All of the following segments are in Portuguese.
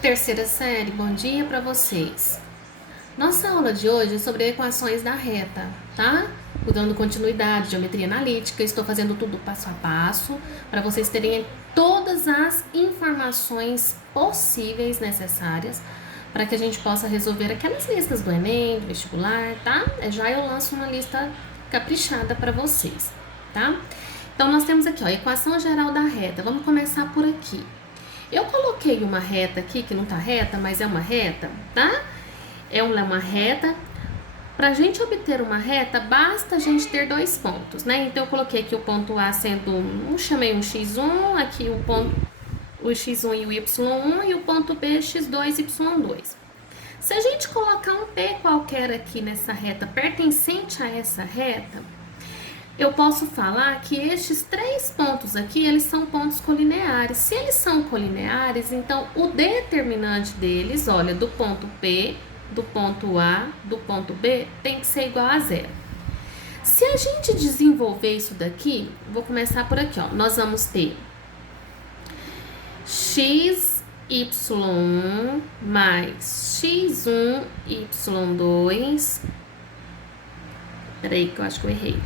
Terceira série, bom dia para vocês. Nossa aula de hoje é sobre equações da reta, tá? Dando continuidade, geometria analítica, estou fazendo tudo passo a passo para vocês terem todas as informações possíveis necessárias para que a gente possa resolver aquelas listas do Enem, do vestibular, tá? Já eu lanço uma lista caprichada para vocês, tá? Então nós temos aqui, ó, a equação geral da reta. Vamos começar por aqui. Eu coloquei uma reta aqui, que não tá reta, mas é uma reta, tá? É uma reta. Pra gente obter uma reta, basta a gente ter dois pontos, né? Então, eu coloquei aqui o ponto A sendo, chamei um x1, aqui o x1 e o y1, e o ponto B, x2, y2. Se a gente colocar um P qualquer aqui nessa reta, pertencente a essa reta, eu posso falar que estes três pontos aqui, eles são pontos colineares. Se eles são colineares, então o determinante deles, olha, do ponto P, do ponto A, do ponto B, tem que ser igual a zero. Se a gente desenvolver isso daqui, vou começar por aqui, ó. Nós vamos ter x, y1 mais x1, y2. Peraí que eu acho que eu errei.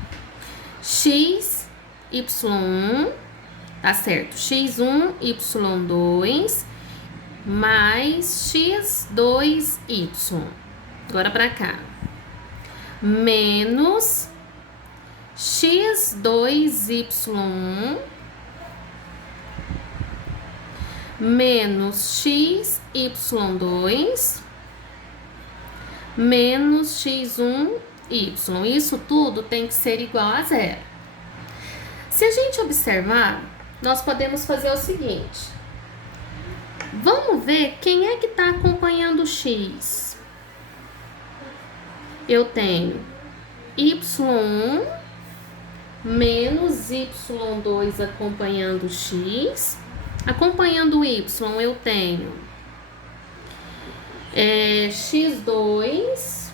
X, y1, tá certo? X1, y2 mais x2y. Agora pra cá. Menos x2y1 menos xy2 menos x1y. Isso tudo tem que ser igual a zero. Se a gente observar, nós podemos fazer o seguinte. Vamos ver quem é que está acompanhando o x. Eu tenho y1 menos y2 acompanhando o x. Acompanhando o y, eu tenho x2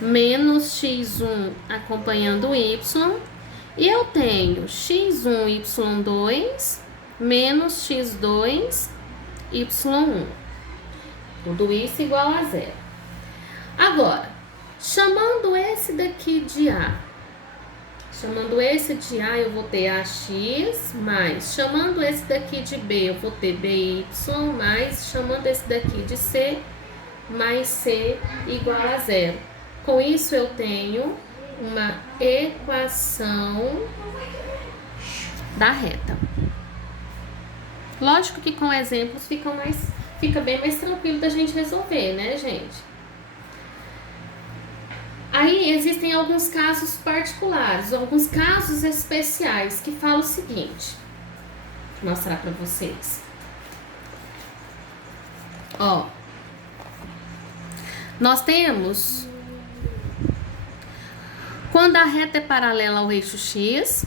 menos x1 acompanhando o y, e eu tenho x1, y2 menos x2, y1. Tudo isso igual a zero. Agora, chamando esse daqui de A, eu vou ter AX, mais, chamando esse daqui de B, eu vou ter BY, mais, chamando esse daqui de C, mais C igual a zero. Com isso, eu tenho uma equação da reta. Lógico que com exemplos fica bem mais tranquilo da gente resolver, né, gente? Aí existem alguns casos particulares, alguns casos especiais que falam o seguinte. Vou mostrar para vocês. Ó, nós temos quando a reta é paralela ao eixo x,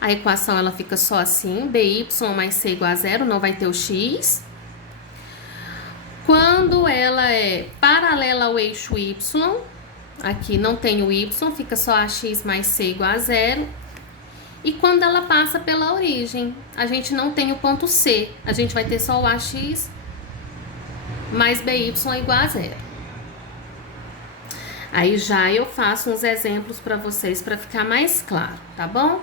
a equação ela fica só assim, by mais c igual a zero, não vai ter o x. Quando ela é paralela ao eixo y, aqui não tem o y, fica só ax mais c igual a zero. E quando ela passa pela origem, a gente não tem o ponto C, a gente vai ter só o ax mais by igual a zero. Aí já eu faço uns exemplos para vocês para ficar mais claro, tá bom?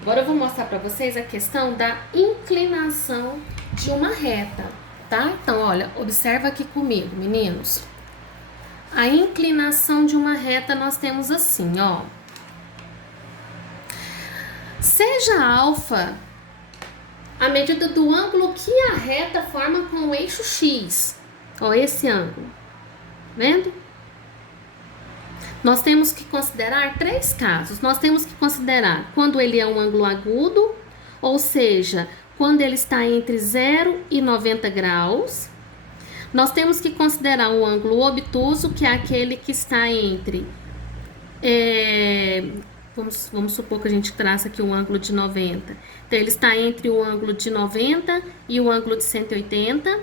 Agora eu vou mostrar para vocês a questão da inclinação de uma reta, tá? Então, olha, observa aqui comigo, meninos. A inclinação de uma reta nós temos assim, ó. Seja alfa a medida do ângulo que a reta forma com o eixo x. Ó, esse ângulo. Vendo? Nós temos que considerar três casos. Nós temos que considerar quando ele é um ângulo agudo, ou seja, quando ele está entre 0 e 90 graus. Nós temos que considerar um ângulo obtuso, que é aquele que está entre... vamos supor que a gente traça aqui um ângulo de 90. Então, ele está entre o ângulo de 90 e o ângulo de 180.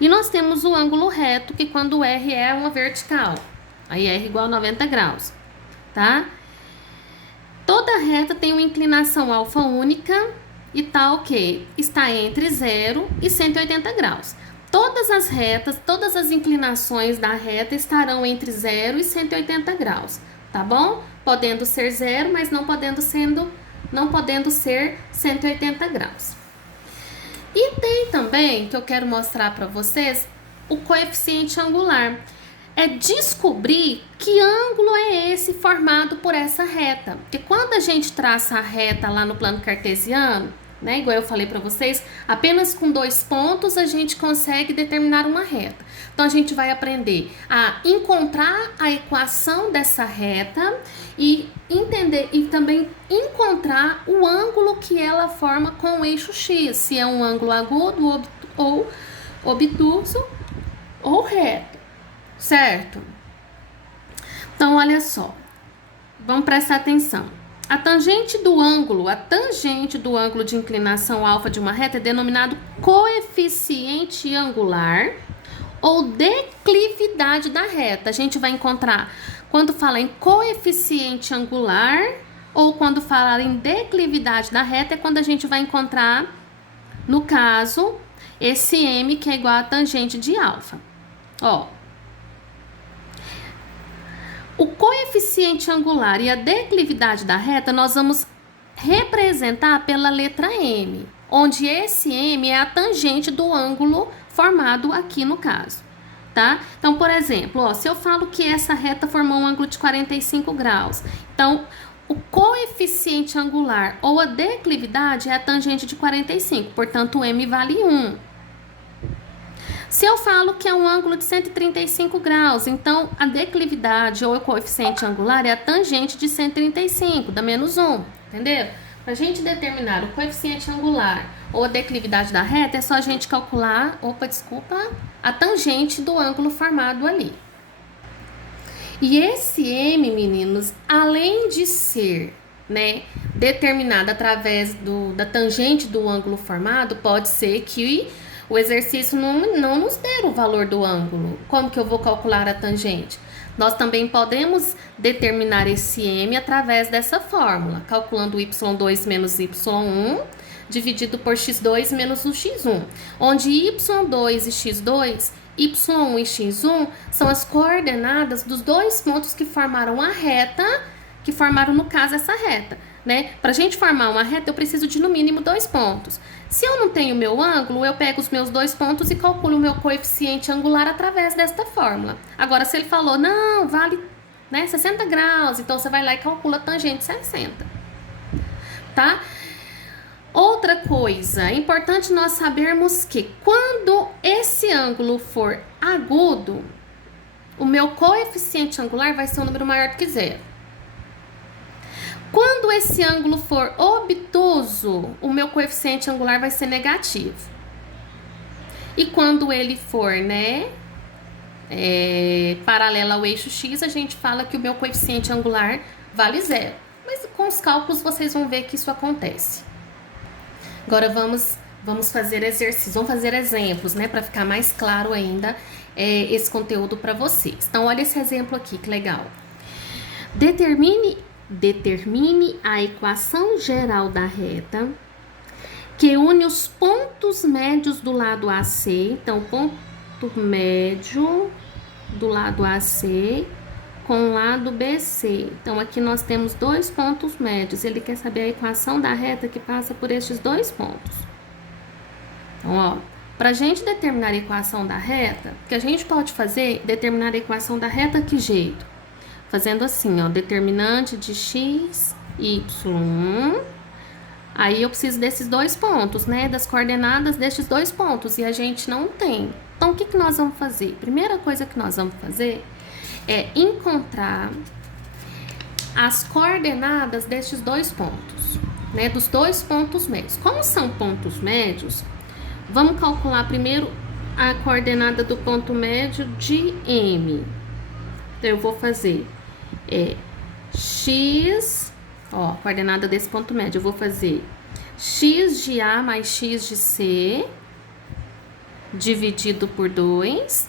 E nós temos o ângulo reto, que quando o R é uma vertical. Aí R igual a 90 graus, tá? Toda reta tem uma inclinação alfa única e tal que está entre 0 e 180 graus. todas as retas, todas as inclinações da reta estarão entre 0 e 180 graus, tá bom? Podendo ser 0, mas não podendo ser 180 graus. E tem também, que eu quero mostrar para vocês, o coeficiente angular. É descobrir que ângulo é esse formado por essa reta. Porque quando a gente traça a reta lá no plano cartesiano, né, igual eu falei para vocês, apenas com 2 pontos a gente consegue determinar uma reta. Então a gente vai aprender a encontrar a equação dessa reta e entender e também encontrar o ângulo que ela forma com o eixo X, se é um ângulo agudo ou obtuso ou reto. Certo? Então, olha só. Vamos prestar atenção. A tangente do ângulo de inclinação alfa de uma reta é denominado coeficiente angular ou declividade da reta. A gente vai encontrar quando fala em coeficiente angular ou quando falar em declividade da reta é quando a gente vai encontrar, no caso, esse m que é igual a tangente de alfa. Ó. O coeficiente angular e a declividade da reta nós vamos representar pela letra M, onde esse M é a tangente do ângulo formado aqui no caso, tá? Então, por exemplo, ó, se eu falo que essa reta formou um ângulo de 45 graus, então o coeficiente angular ou a declividade é a tangente de 45, portanto o M vale 1. Se eu falo que é um ângulo de 135 graus, então a declividade ou o coeficiente angular é a tangente de 135, dá menos 1, entendeu? Para a gente determinar o coeficiente angular ou a declividade da reta, é só a gente calcular, a tangente do ângulo formado ali. E esse M, meninos, além de ser, né, determinado através da tangente do ângulo formado, pode ser que o exercício não nos der o valor do ângulo. Como que eu vou calcular a tangente? Nós também podemos determinar esse M através dessa fórmula, calculando y2 menos y1 dividido por x2 menos o x1, onde y2 e x2, y1 e x1 são as coordenadas dos 2 pontos que formaram a reta, que formaram, no caso, essa reta, né? Para a gente formar uma reta, eu preciso de no mínimo 2 pontos. Se eu não tenho meu ângulo, eu pego os meus 2 pontos e calculo o meu coeficiente angular através desta fórmula. Agora, se ele falou, não, vale, né, 60 graus, então você vai lá e calcula a tangente 60, tá? Outra coisa, é importante nós sabermos que quando esse ângulo for agudo, o meu coeficiente angular vai ser um número maior do que 0. Quando esse ângulo for obtuso, o meu coeficiente angular vai ser negativo. E quando ele for, né, paralelo ao eixo X, a gente fala que o meu coeficiente angular vale 0. Mas com os cálculos vocês vão ver que isso acontece. Agora vamos fazer exercícios, vamos fazer exemplos, né, para ficar mais claro ainda esse conteúdo para vocês. Então, olha esse exemplo aqui, que legal. Determine a equação geral da reta que une os pontos médios do lado AC, então ponto médio do lado AC com o lado BC. Então aqui nós temos 2 pontos médios, ele quer saber a equação da reta que passa por estes 2 pontos. Então, ó, para a gente determinar a equação da reta, o que a gente pode fazer, determinar a equação da reta, que jeito? Fazendo assim, ó, determinante de x, y. Aí eu preciso desses 2 pontos, né? Das coordenadas destes 2 pontos. E a gente não tem. Então, o que nós vamos fazer? Primeira coisa que nós vamos fazer é encontrar as coordenadas destes 2 pontos, né? Dos 2 pontos médios. Como são pontos médios, vamos calcular primeiro a coordenada do ponto médio de M. Então, eu vou fazer x, ó, coordenada desse ponto médio, eu vou fazer x de A mais x de C dividido por 2.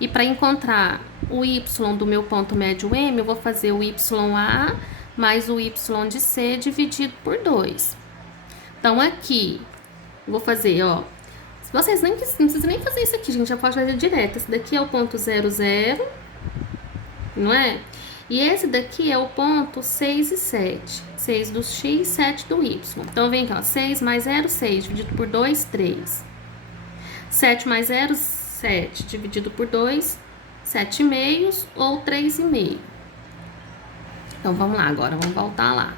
E para encontrar o y do meu ponto médio M, eu vou fazer o YA mais o y de C dividido por 2. Então, aqui, vou fazer, ó, Vocês não precisam nem fazer isso aqui, gente, já pode fazer direto. Esse daqui é o ponto 0, 0, não é? E esse daqui é o ponto 6 e 7. 6 do x, 7 do y. Então, vem aqui, ó, 6 mais 0, 6, dividido por 2, 3. 7 mais 0, 7, dividido por 2, 7 meios ou 3,5. Então, vamos lá agora, vamos voltar lá.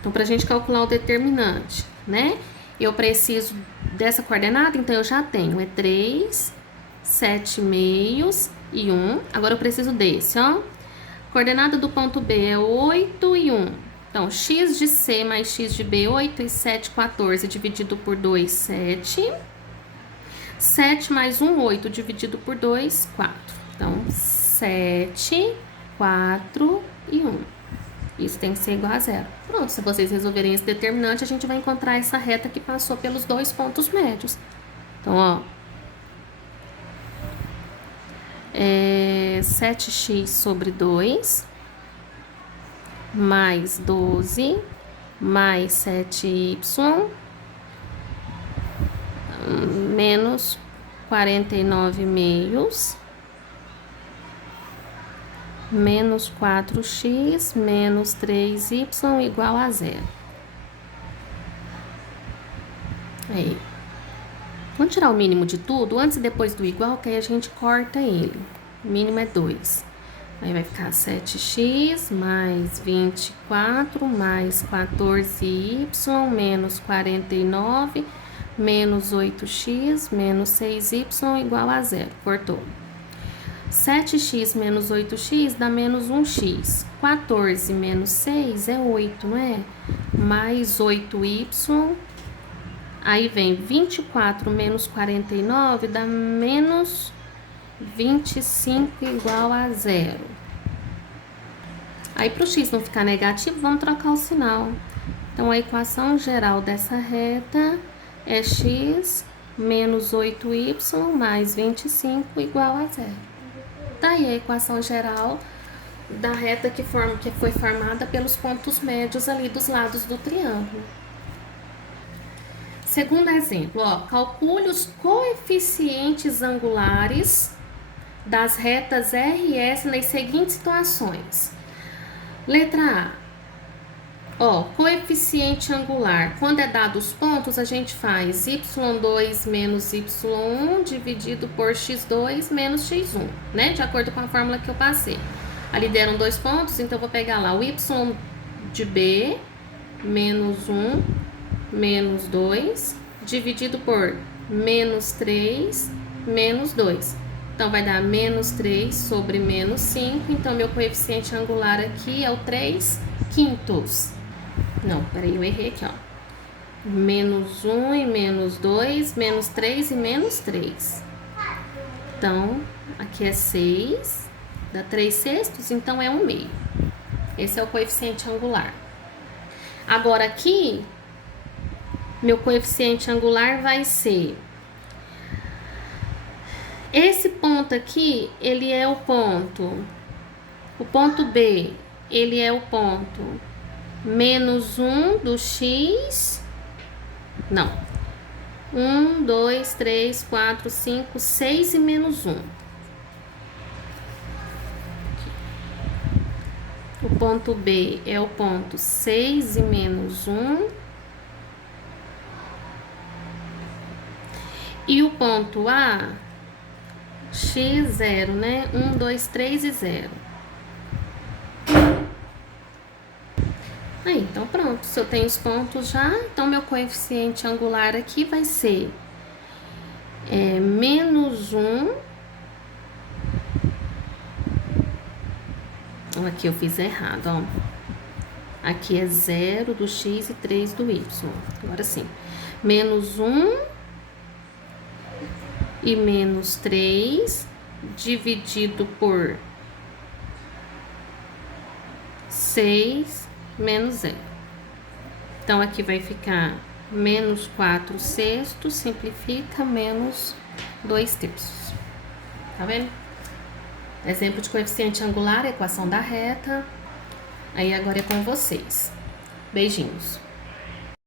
Então, pra gente calcular o determinante, né? Eu preciso dessa coordenada, então eu já tenho, é 3, 7 meios e 1. Agora eu preciso desse, ó. Coordenada do ponto B é 8 e 1. Então, x de C mais x de B, 8 e 7, 14, dividido por 2, 7. 7 mais 1, 8, dividido por 2, 4. Então, 7, 4 e 1. Isso tem que ser igual a 0. Pronto, se vocês resolverem esse determinante, a gente vai encontrar essa reta que passou pelos dois pontos médios. Então, ó, 7x sobre 2, mais 12, mais 7y, menos 49 meios, menos 4x, menos 3y igual a 0. Aí. Vamos tirar o mínimo de tudo, antes e depois do igual, que aí a gente corta ele. O mínimo é 2. Aí vai ficar 7x mais 24 mais 14y menos 49 menos 8x menos 6y igual a 0. Cortou. 7x menos 8x dá menos 1x. 14 menos 6 é 8, não é? Mais 8y. Aí vem 24 menos 49 dá menos 25 igual a 0. Aí, para o x não ficar negativo, vamos trocar o sinal. Então, a equação geral dessa reta é x menos 8y mais 25 igual a 0. Tá aí a equação geral da reta que foi formada pelos pontos médios ali dos lados do triângulo. Segundo exemplo, ó, calcule os coeficientes angulares das retas R e S nas seguintes situações. Letra A. Ó, coeficiente angular. Quando é dado os pontos, a gente faz y2 menos y1 dividido por x2 menos x1, né? De acordo com a fórmula que eu passei. Ali deram 2 pontos, então eu vou pegar lá o y de B menos 1 menos 2, dividido por menos 3, menos 2. Então, vai dar menos 3 sobre menos 5. Então, meu coeficiente angular aqui é o 3/5. Não, peraí, eu errei aqui, ó. Menos 1 e menos 2, menos 3 e menos 3. Então, aqui é 6, dá 3/6, então é 1/2. Esse é o coeficiente angular. Agora, aqui, meu coeficiente angular vai ser... Esse ponto aqui, ele é o ponto B, ele é o ponto menos 1 do x, não, 1, 2, 3, 4, 5, 6 e menos 1. O ponto B é o ponto 6 e menos 1. E o ponto A, x, 0, né? 1, 2, 3 e 0. Aí, então pronto. Se eu tenho os pontos já, então meu coeficiente angular aqui vai ser menos 1. Aqui eu fiz errado, ó. Aqui é 0 do x e 3 do y. Agora sim. Menos 1 e menos 3 dividido por 6 menos 0. Então, aqui vai ficar menos 4/6, simplifica, menos 2/3. Tá vendo? Exemplo de coeficiente angular, equação da reta. Aí, agora é com vocês. Beijinhos.